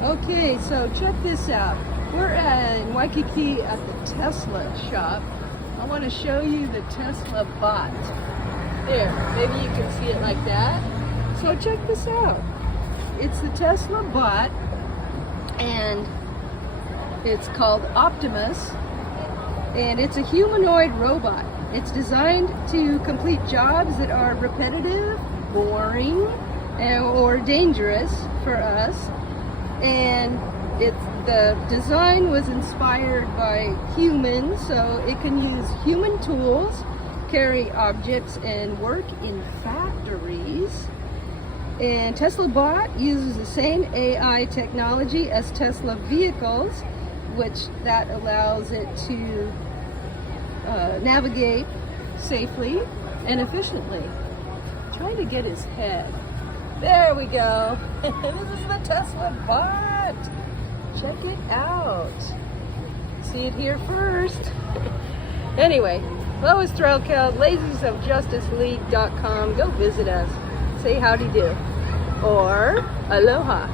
Okay, so check this out. We're in Waikiki at the Tesla shop. I want to show you the Tesla bot. There, maybe you can see it like that. So check this out. It's the Tesla bot, and it's called Optimus, and it's a humanoid robot. It's designed to complete jobs that are repetitive, boring, or dangerous for us. And the design was inspired by humans, so it can use human tools, carry objects, and work in factories. And Tesla Bot uses the same AI technology as Tesla vehicles, which that allows it to navigate safely and efficiently. I'm trying to get his head. There we go. This is the Tesla Bot. Check it out. See it here first. Anyway, Lois Threlkeld, laziesofjusticeleague.com. Go visit us. Say howdy do. Or aloha.